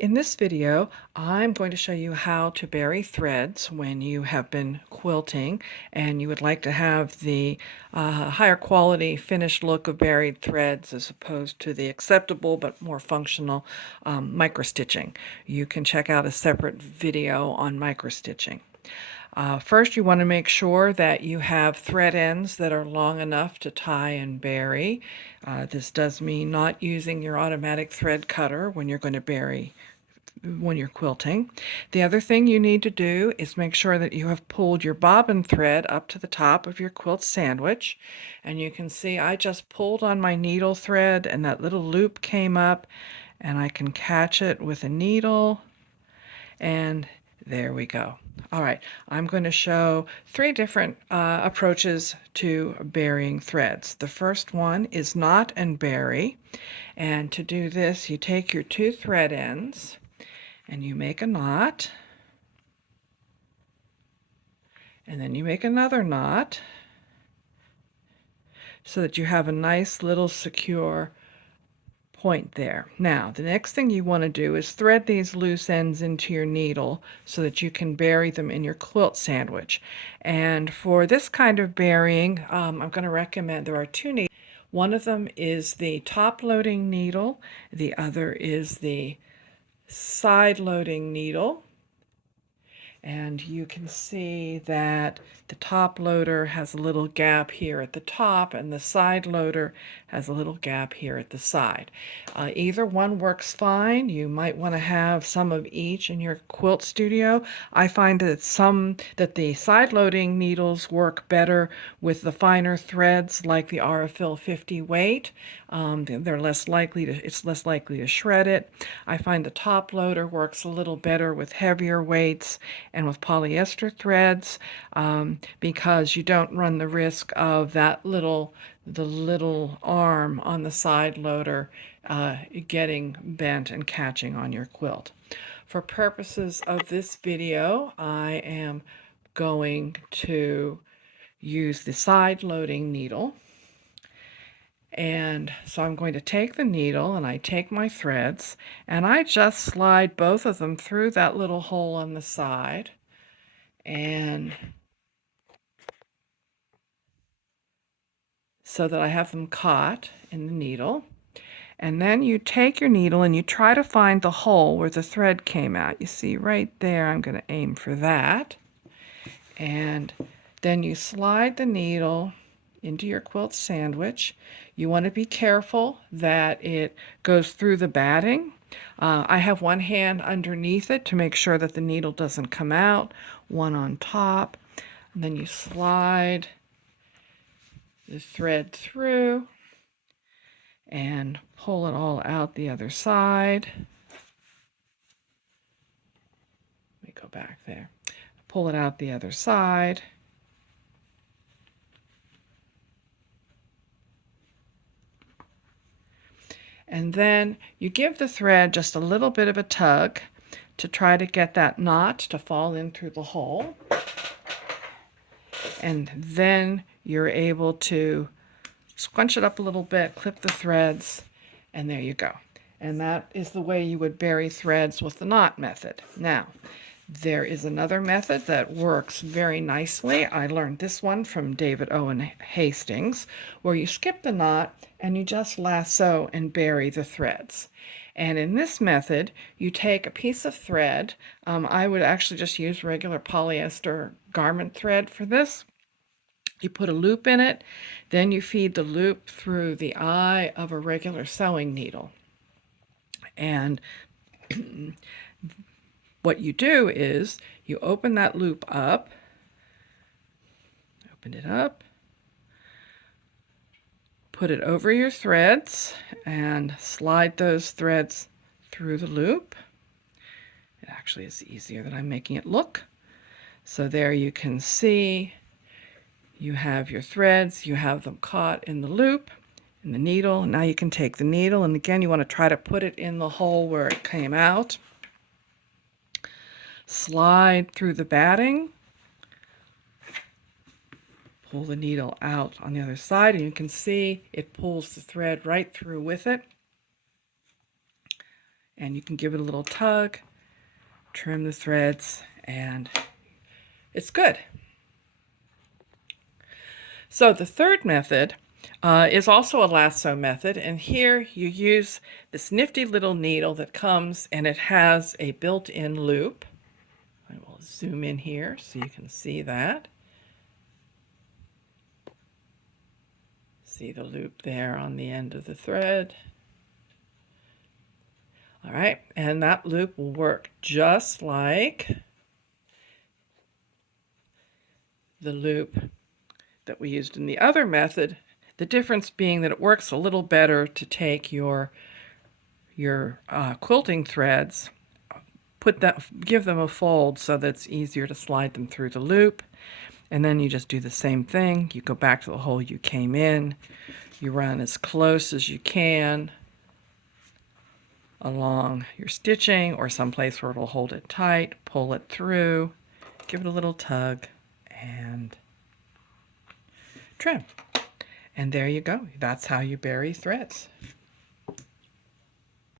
In this video, I'm going to show you how to bury threads when you have been quilting and you would like to have the higher quality finished look of buried threads as opposed to the acceptable but more functional microstitching. You can check out a separate video on microstitching. First, you want to make sure that you have thread ends that are long enough to tie and bury. This does mean not using your automatic thread cutter when you're going to bury when you're quilting. The other thing you need to do is make sure that you have pulled your bobbin thread up to the top of your quilt sandwich. And you can see I just pulled on my needle thread and that little loop came up, and I can catch it with a needle, and there we go. All right, I'm going to show three different approaches to burying threads. The first one is knot and bury. And to do this, you take your two thread ends and you make a knot, and then you make another knot so that you have a nice little secure point there. Now, the next thing you want to do is thread these loose ends into your needle so that you can bury them in your quilt sandwich. And for this kind of burying, I'm going to recommend there are two needles. One of them is the top loading needle, the other is the side loading needle. And you can see that the top loader has a little gap here at the top and the side loader has a little gap here at the side. Either one works fine. You might want to have some of each in your quilt studio. I find that the side loading needles work better with the finer threads like the Aurifil 50 weight. It's less likely to shred it. I find the top loader works a little better with heavier weights and with polyester threads, because you don't run the risk of the little arm on the side loader getting bent and catching on your quilt. For purposes of this video, I am going to use the side loading needle. And so I'm going to take the needle and I take my threads and I just slide both of them through that little hole on the side, and so that I have them caught in the needle. And then you take your needle and you try to find the hole where the thread came out. You see right there, I'm going to aim for that. And then you slide the needle into your quilt sandwich. You want to be careful that it goes through the batting. I have one hand underneath it to make sure that the needle doesn't come out, one on top. And then you slide the thread through and pull it all out the other side. Let me go back there. Pull it out the other side. And then you give the thread just a little bit of a tug to try to get that knot to fall in through the hole. And then you're able to scrunch it up a little bit, clip the threads, and there you go. And that is the way you would bury threads with the knot method. Now, there is another method that works very nicely. I learned this one from David Owen Hastings, where you skip the knot and you just lasso and bury the threads. And in this method, you take a piece of thread. I would actually just use regular polyester garment thread for this. You put a loop in it, then you feed the loop through the eye of a regular sewing needle. And what you do is you open that loop up, open it up, put it over your threads, and slide those threads through the loop. It actually is easier than I'm making it look. So there you can see you have your threads, you have them caught in the loop, in the needle. Now you can take the needle, and again, you want to try to put it in the hole where it came out. Slide through the batting, pull the needle out on the other side, and you can see it pulls the thread right through with it. and you can give it a little tug, trim the threads, and it's good. So the third method is also a lasso method, and here you use this nifty little needle that comes and it has a built-in loop. I will zoom in here so you can see that. See the loop there on the end of the thread. All right, and that loop will work just like the loop that we used in the other method. The difference being that it works a little better to take your quilting threads, give them a fold so that it's easier to slide them through the loop, and then you just do the same thing. You go back to the hole you came in, you run as close as you can along your stitching or someplace where it'll hold it tight, pull it through, give it a little tug, and trim. And there you go. That's how you bury threads.